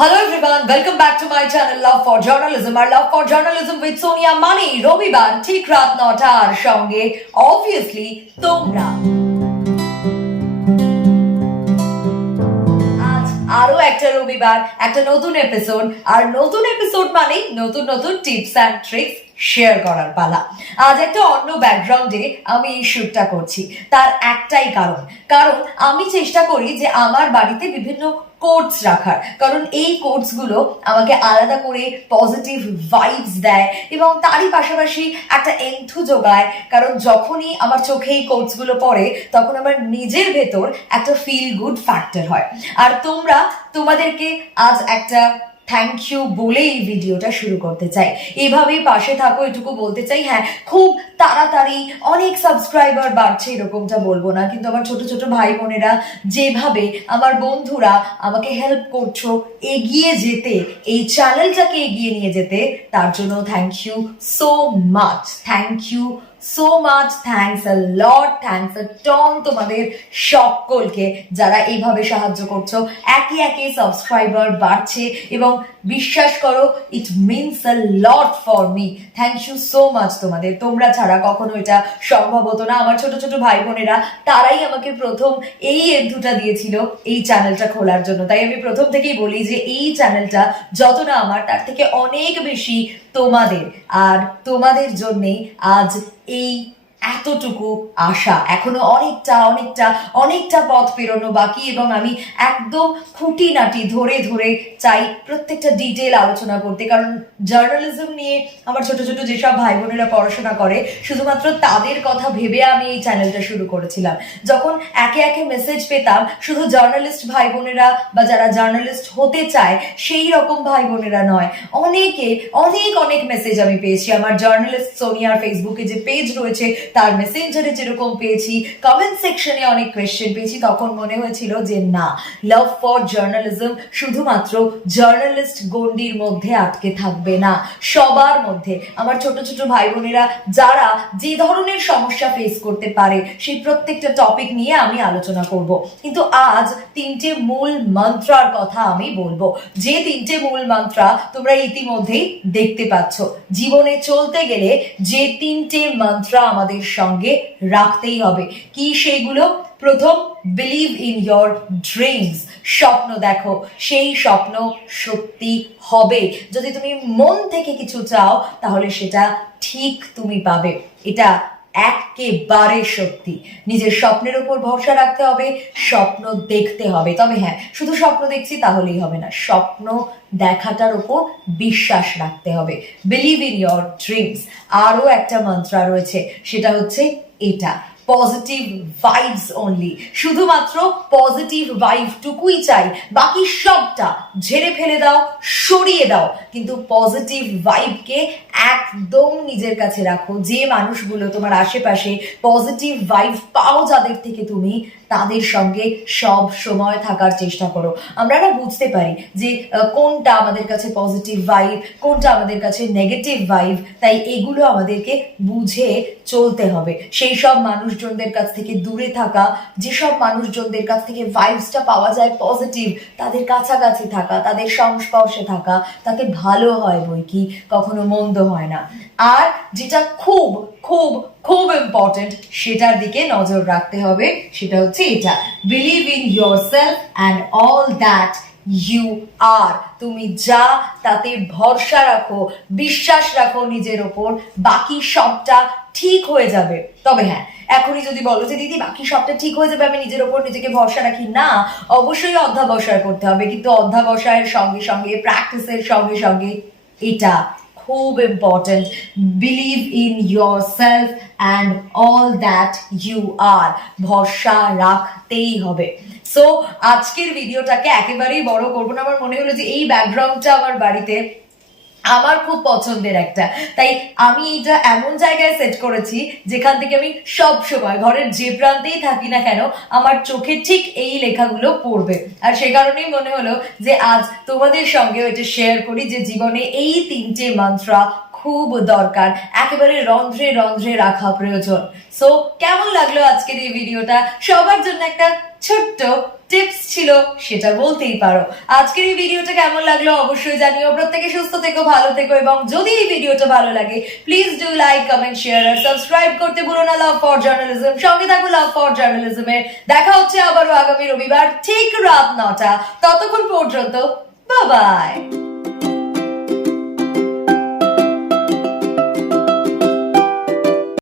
Hello everyone, welcome back to my channel Love for Journalism. Our Love for Journalism with Sonia Mani, রবিবার ঠিক রাত 9টার সঙ্গে obviously তোমরা আজ আরো একটা রবিবার, একটা নতুন এপিসোড, আর নতুন এপিসোড মানে নতুন নতুন টিপস এন্ড ট্রিক্স শেয়ার করার পালা। আজ একটা অন্য ব্যাকগ্রাউন্ডে আমি এই শুটটা করছি, তার একটাই কারণ আমি চেষ্টা করি যে আমার বাড়িতে বিভিন্ন কোটস রাখার, কারণ এই কোটস গুলো আমাকে আলাদা করে পজিটিভ ভাইবস দেয় এবং তারই পাশাপাশি একটা এন্থু যোগায়। কারণ যখনই আমার চোখে এই কোটস গুলো পড়ে তখন আমার নিজের ভেতর একটা ফিল গুড ফ্যাক্টর হয়। আর তোমাদেরকে আজ একটা থ্যাংক ইউ বলে এই ভিডিওটা শুরু করতে চাই। এইভাবেই পাশে থাকো এটুকু বলতে চাই। হ্যাঁ, খুব তাড়াতাড়ি অনেক সাবস্ক্রাইবার বাড়ছে এরকমটা বলবো না, কিন্তু আমার ছোট ছোট ভাই বোনেরা, যেভাবে আমার বন্ধুরা আমাকে হেল্প করছো এগিয়ে যেতে, এই চ্যানেলটাকে এগিয়ে নিয়ে যেতে, তার জন্য thank you so much. Thank you so much, thanks a lot, thanks a ton তোমাদের সকলকে যারা এইভাবে সাহায্য করছো। একে একে সাবস্ক্রাইবার বাড়ছে এবং বিশ্বাস করো, it means a lot for me. Thank you so much তোমাদের। তোমরা ছাড়া কখনো এটা সম্ভব হতো না। আমার ছোট ছোট ভাই বোনেরা তারাই আমাকে প্রথম এই এন্থুটা দিয়েছিল এই চ্যানেলটা খোলার জন্য। তাই আমি প্রথম থেকেই বলি যে এই চ্যানেলটা যত না আমার, তার থেকে অনেক বেশি তোমাদের। আর তোমাদের জন্যেই আজ এই এতটুকু আশা। এখনো অনেকটা পথ পেরোনো বাকি এবং আমি একদম খুঁটিনাটি ধরে চাই প্রত্যেকটা ডিটেল আলোচনা করতে। কারণ জার্নালিজম নিয়ে আমার ছোট ছোট যেসব ভাই বোনেরা পড়াশোনা করে, শুধুমাত্র তাদের কথা ভেবে আমি এই চ্যানেলটা শুরু করেছিলাম। যখন একে একে মেসেজ পেতাম, শুধু জার্নালিস্ট ভাই বোনেরা বা যারা জার্নালিস্ট হতে চায় সেই রকম ভাই বোনেরা নয়, অনেক মেসেজ আমি পেয়েছি। আমার জার্নালিস্ট সোনিয়ার ফেসবুকে যে পেজ রয়েছে তার মেসেঞ্জারে যেরকম পেয়েছি, কমেন্ট সেকশনে অনেক কোয়েশ্চেন পেয়েছি। তখন মনে হয়েছিল যে না, লাভ ফর জার্নালিজম শুধুমাত্র জার্নালিস্ট গণ্ডির মধ্যে আটকে থাকবে না, সবার মধ্যে। আমার ছোট ছোট ভাই বোনেরা যারা যে ধরনের সমস্যা ফেস করতে পারে সেই প্রত্যেকটা টপিক নিয়ে আমি আলোচনা করব। কিন্তু আজ তিনটে মূল মন্ত্রার কথা আমি বলবো, যে তিনটে মূল মন্ত্রা তোমরা ইতিমধ্যেই দেখতে পাচ্ছ। জীবনে চলতে গেলে যে তিনটে মন্ত্রা আমাদের সঙ্গে রাখতেই হবে। কি সেইগুলো? প্রথম, বিলিভ ইন ইয়োর ড্রিমস। স্বপ্ন দেখো, সেই স্বপ্ন সত্যি হবে। যদি তুমি মন থেকে কিছু চাও তাহলে সেটা ঠিক তুমি পাবে, এটা একেবারে সত্যি। নিজের স্বপ্নের উপর ভরসা রাখতে হবে, স্বপ্ন দেখতে হবে। তবে হ্যাঁ, শুধু স্বপ্ন দেখছি তাহলেই হবে না, স্বপ্ন দেখাটার উপর বিশ্বাস রাখতে হবে। Believe in your dreams. আরো একটা মন্ত্রা রয়েছে, সেটা হচ্ছে এটা, পজিটিভ ভাইবস অনলি। শুধুমাত্র পজিটিভ ভাইব টুকুই চাই, বাকি সবটা ঝেড়ে ফেলে দাও, সরিয়ে দাও, কিন্তু পজিটিভ ভাইবকে একদম নিজের কাছে রাখো। যে মানুষগুলো তোমার আশেপাশে পজিটিভ ভাইব পাও যাদের থেকে তুমি, তাদের সঙ্গে সব সময় থাকার চেষ্টা করো। আমরা না বুঝতে পারি যে কোনটা আমাদের কাছে পজিটিভ ভাইব, কোনটা আমাদের কাছে নেগেটিভ ভাইব, তাই এগুলো আমাদেরকে বুঝে চলতে হবে। সেই সব মানুষজনদের কাছ থেকে দূরে থাকা, যেসব মানুষজনদের কাছ থেকে ভাইবসটা পাওয়া যায় পজিটিভ, তাদের কাছাকাছি থাকা, তাদের সংস্পর্শে থাকা, তাতে ভালো হয় বই কি, কখনো মন্দ হয় না। আর যেটা খুব খুব খুব ইম্পর্টেন্ট, সেটার দিকে নজর রাখতে হবে, সেটা হচ্ছে এটা, believe in yourself and all that you are. তুমি যা তাতে ভরসা রাখো, বিশ্বাস রাখো নিজের ওপর, বাকি সবটা ঠিক হয়ে যাবে। তবে হ্যাঁ, এখনই যদি বলো যে দিদি বাকি সবটা ঠিক হয়ে যাবে, আমি নিজের ওপর নিজেকে ভরসা রাখি না, অবশ্যই অধ্যাবসায় করতে হবে। কিন্তু অধ্যাবসায়ের সঙ্গে সঙ্গে, প্র্যাকটিসের সঙ্গে সঙ্গে এটা খুব important, believe in yourself and all that you are. ভরসা রাখতেই হবে। সো আজকের ভিডিওটাকে একেবারেই বড় করবো না। আমার মনে হলো যে এই ব্যাকগ্রাউন্ডটা আমার বাড়িতে আমার খুব পছন্দের একটা, তাই আমি এটা এমন জায়গায় সেট করেছি যেখান থেকে আমি সব সময় ঘরের যে প্রান্তেই থাকি না কেন আমার চোখে ঠিক এই লেখাগুলো পড়বে। আর সে কারণেই মনে হলো যে আজ তোমাদের সঙ্গেও এটা শেয়ার করি যে জীবনে এই তিনটে মন্ত্রা খুব দরকার, একেবারে রন্ধ্রে রন্ধ্রে রাখা প্রয়োজন। সো কেমন লাগলো আজকের এই ভিডিওটা? সবার জন্য একটা ছোট্ট টিপস ছিল, সেটা বলতেই পারো। আজকের এই ভিডিওটা কেমন লাগলো অবশ্যই জানিও। প্রত্যেকে সুস্থ থেকো, ভালো থেকো, এবং যদি এই ভিডিওটা ভালো লাগে please do like, comment, share আর সাবস্ক্রাইব করতে ভুলো না। লাভ ফর জার্নালিজম, সঙ্গে থাকো লাভ ফর জার্নালিজমের। দেখা হচ্ছে আবারও আগামী রবিবার ঠিক রাত 9টা। ততক্ষণ পর্যন্ত বাই বাই।